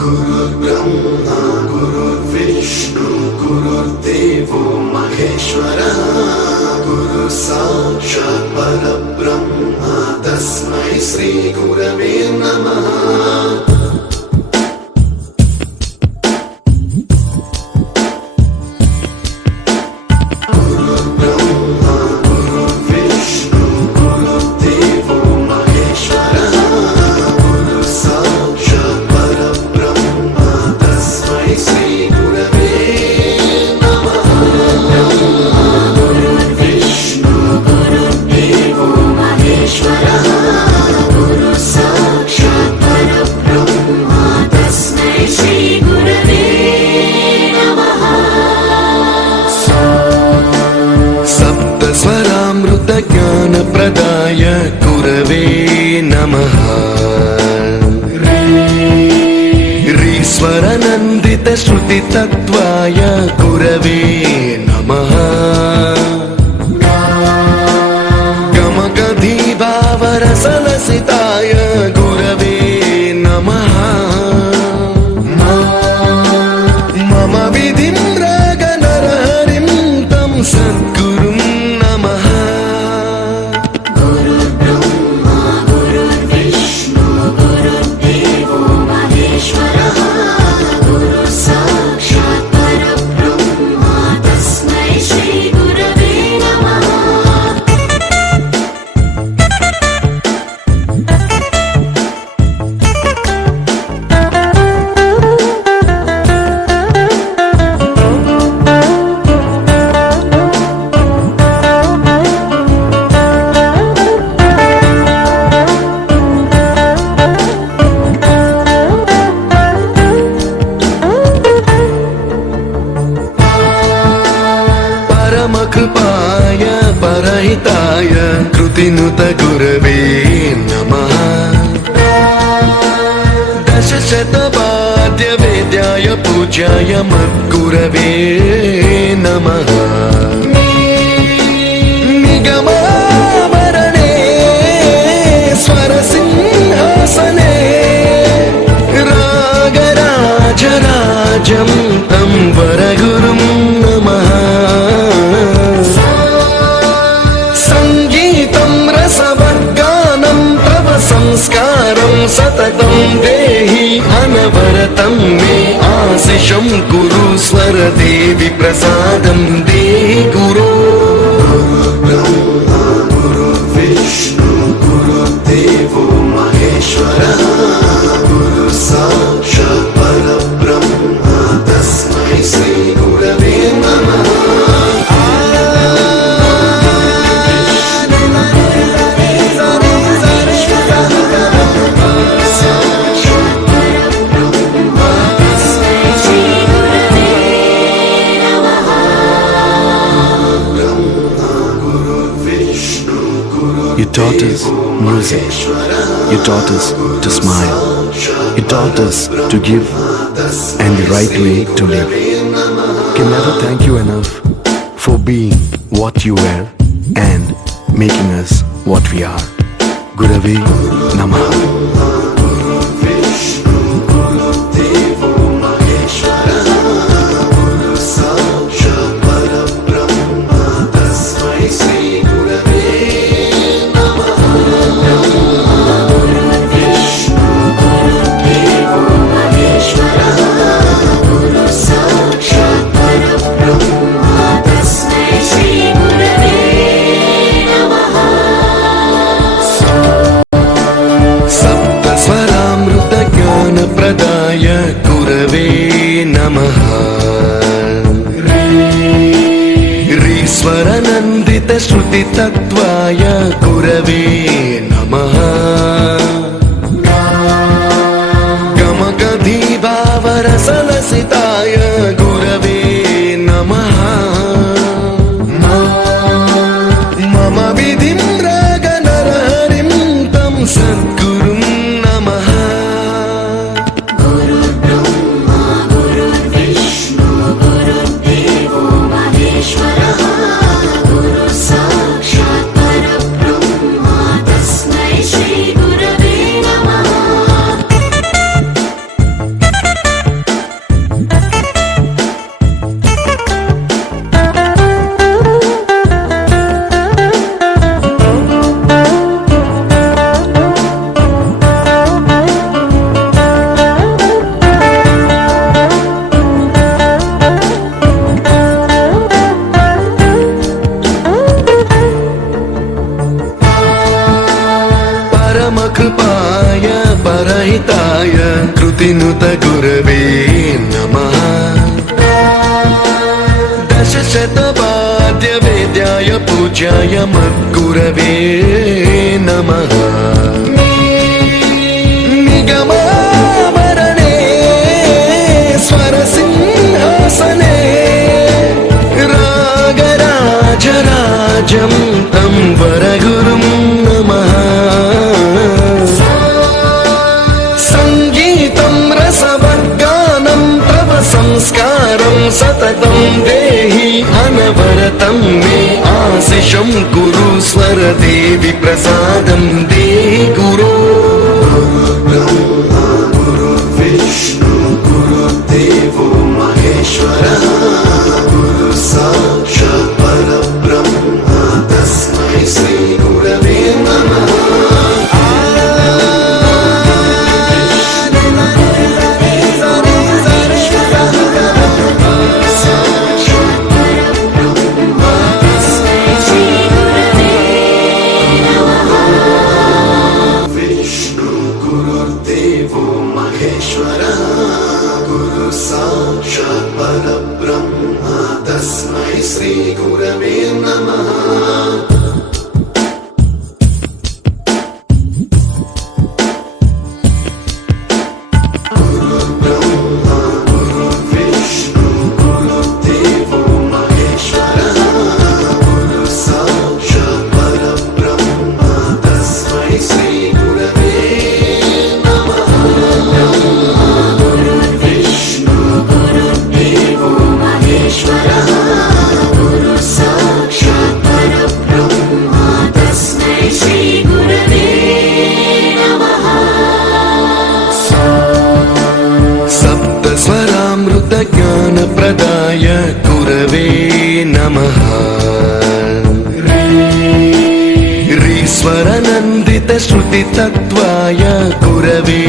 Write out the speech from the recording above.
गुरुर्ब्रह्मा गुरुर्विष्णु गुरुर्देवो महेश्वरः गुरु साक्षात् परब्रह्म तस्मै श्री गुरवे नमः। ज्ञानप्रदाय गुरवे नमः। रीश्वरनन्दित श्रुतितत्त्वाय गुरवे नमः। गमगधीभावरसलसिताय गुरवे नमः। मम विधिं रागनरहरिं तं सद्गुरुं नमः। कृपाय परहिताय कृतिनुत गुरवे नमः। दशशतवाद्यवेद्याय पूज्याय मद्गुरवे नमः। निगमाभरणे स्वरसिंहासने रागराजराजं तं वरगुरुं नमः। संस्कारं सततं देहि अनवरतं मे आशिषं गुरु स्वरदेवि प्रसादं देहि गुरो। गुरुर्ब्रह्मा गुरुर्विष्णु गुरुर्देवो महेश्वरः गुरु साक्षात् परब्रह्म तस्मै श्री गुरवे नमः। You taught us music, you taught us to smile, you taught us to give and the right way to live. Can never thank you enough for being what you were and making us what we are. Gurave Namaha. प्रदाय गुरवे नमः। रीश्वरनन्दित श्रुतितत्त्वाय गुरवे नमः। गमगधीभावरसलसिताय गुरवे नमः। मम विधिं रागनरहरिं तं सद्गुरुं नमः। तस्मै श्री गुरवे नमः। मूर्तिनुत गुरवे नमः दशशतवाद्यवेद्याय पूज्याय मद्गुरवे नमः निगमावरणे स्वरसिंहासने रागराजराजं तं वरगुरुं नमः संगीतं रसवर्गानं तव संस्कारं सततं देहि अनवरतं मे आशिषं कुरु स्वरदेवि प्रसादं देहि गुरो ब्रह्मा गुरुर्विष्णु गुरुर्देवो महेश्वरः गुरु साक्षात् परब्रह्म तस्मै श्री गुरवे नमः गुरु साक्षात् परब्रह्म तस्मै श्री गुरवे नमः गुरु ब्रह्मा गुरु विष्णु गुरुदेवो महेश्वरः गुरु साक्षात् परब्रह्म तस्मै श्री गुरवे ज्ञानप्रदाय गुरवे नमः रीश्वरनन्दित श्रुतितत्त्वाय गुरवे